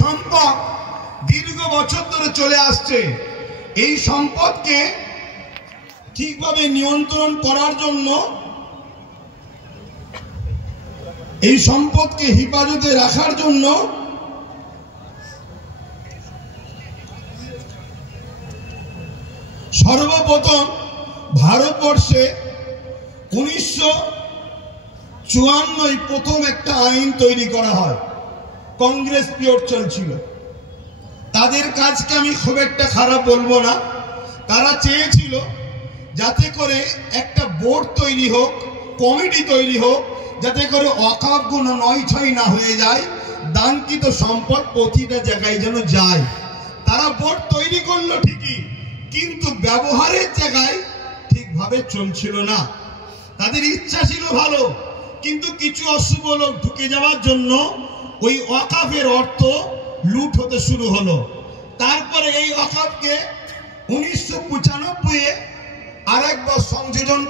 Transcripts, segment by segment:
সম্পদ দীর্ঘ বছর ধরে চলে আসছে। এই সম্পদকে ঠিকভাবে নিয়ন্ত্রণ করার জন্য, এই সম্পদকে হেফাজতে রাখার জন্য সর্বপ্রথম ভারতবর্ষে 1954 প্রথম একটা আইন তৈরি করা হয়। কংগ্রেস পিরিয়ড চলছিল। তাদের কাজকে আমি খুব একটা খারাপ বলবো না। তারা চেয়েছিল যাতে করে একটা বোর্ড তৈরি হোক, কমিটি তৈরি হোক, যাতে করে ওয়াকফগুলো নয়-ছয় না হয়ে যায়, দানকৃত সম্পদ প্রতিটা জায়গায় যেন যায়। তারা বোর্ড তৈরি করলো ঠিকই, কিন্তু ব্যবহারের জায়গায় ঠিকভাবে চলছিল না। তাদের ইচ্ছা ছিল ভালো, কিন্তু কিছু অশুভ লোক ঢুকে যাওয়ার জন্য ওই ওয়াকফের অর্থ লুট হতে শুরু হলো। তারপরে এই ওয়াকফকে 1995-এ আরেকবার সংশোধন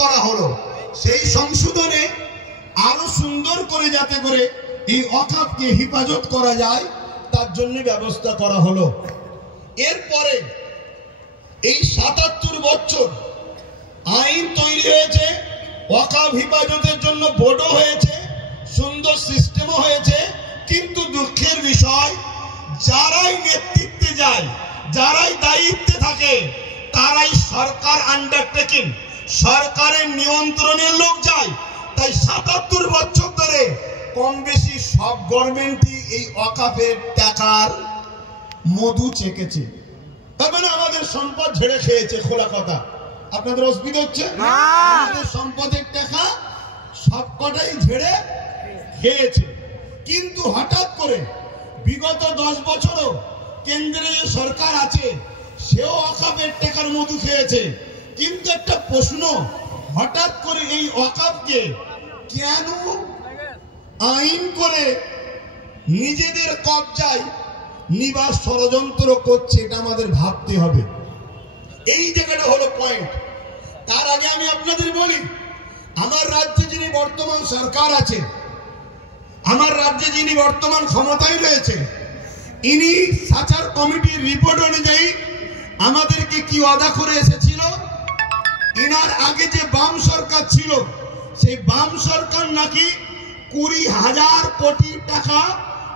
করা হলো। সেই সংশোধনে আরো সুন্দর করে যাতে করে এই ওয়াকফকে হেফাজত করা যায় তার জন্য ব্যবস্থা করা হলো। এরপরে এই 77 বছর আইন তৈরি হয়েছে, ওয়াকফ হেফাজতের জন্য বোর্ডও হয়েছে, সুন্দর সিস্টেমও হয়েছে, কিন্তু দুঃখের বিষয় যারাই নেতৃত্বে যায়, যারাই দায়িত্বে থাকে, তারাই সরকার আন্ডারটেকিং, সরকারের নিয়ন্ত্রণের লোক যায়। তাই 77 বছর ধরে কম বেশি সব গভর্নমেন্টই এই ওয়াকফের টাকার মধু চেকেছে। তার মানে আমাদের সম্পদ ঝেড়ে খেয়েছে। খোলা কথা, আপনাদের অসুবিধা হচ্ছে? আমাদের সম্পদের টাকা সবকটাই ঝেড়ে খেয়েছে। কিন্তু হঠাৎ করে বিগত 10 বছরও কেন্দ্রে যে সরকার আছে সেও ওয়াকফের টাকার মধু খেয়েছে। কিন্তু একটা প্রশ্ন, হঠাৎ করে এই ওয়াকফকে কেন আইন করে নিজেদের কবজায় নিবাস ষড়যন্ত্র করছে, এটা আমাদের ভাবতে হবে। এই জায়গাটা হলো পয়েন্ট। তার আগে আমি আপনাদের বলি, আমার রাজ্যে যিনি বর্তমান সরকার আছে, আমার রাজ্যে যিনি বর্তমান ক্ষমতায় রয়েছে, ইনি সাচার কমিটির রিপোর্ট অনুযায়ী আমাদেরকে কি ওয়াদা করে এসেছিল, ইনার আগে যে বাম সরকার ছিল সেই বাম সরকার নাকি 20,000 কোটি টাকা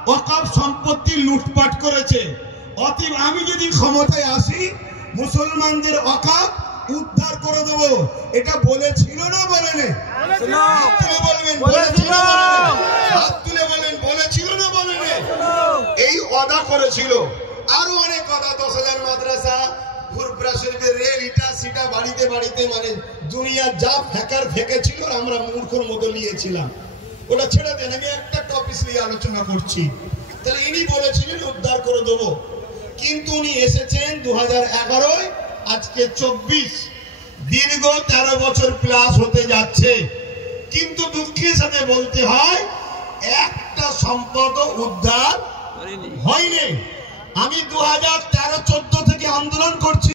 ওয়াকফ সম্পত্তি লুটপাট করেছে। অতএব আমি যদি ক্ষমতায় আসি মুসলমানদের ওয়াকফ উদ্ধার করে দেব। এটা বলেছিল না বলেনি? হাত তুলে বলবেন বলেছিল না বলেনি? হাত তুলে বলেন বলেছিল না বলেনি? এই ওয়াদা করেছিল। আরো অনেক কথা, 10,000 মাদ্রাসা, ফুরফুরা শরীফের রেল, ইটা সিটা, বাড়িতে বাড়িতে, মানে দুনিয়ার যা ফেকার ফেকেছিল আমরা মূর্খর মতো নিয়েছিলাম। ওটা ছেড়ে দেন, আমি একটা টপিক নিয়ে আলোচনা করছি। তাহলে ইনি বলেছিলেন উদ্ধার করে দেবো, কিন্তু উনি এসেছেন 2011-য়, আজকে 24, দীর্ঘ 13 বছর প্লাস হতে যাচ্ছে। কিন্তু দুঃখের সাথে বলতে হয় একটা সম্পদও উদ্ধার হয়নি। আমি 2013-14 থেকে আন্দোলন করছি।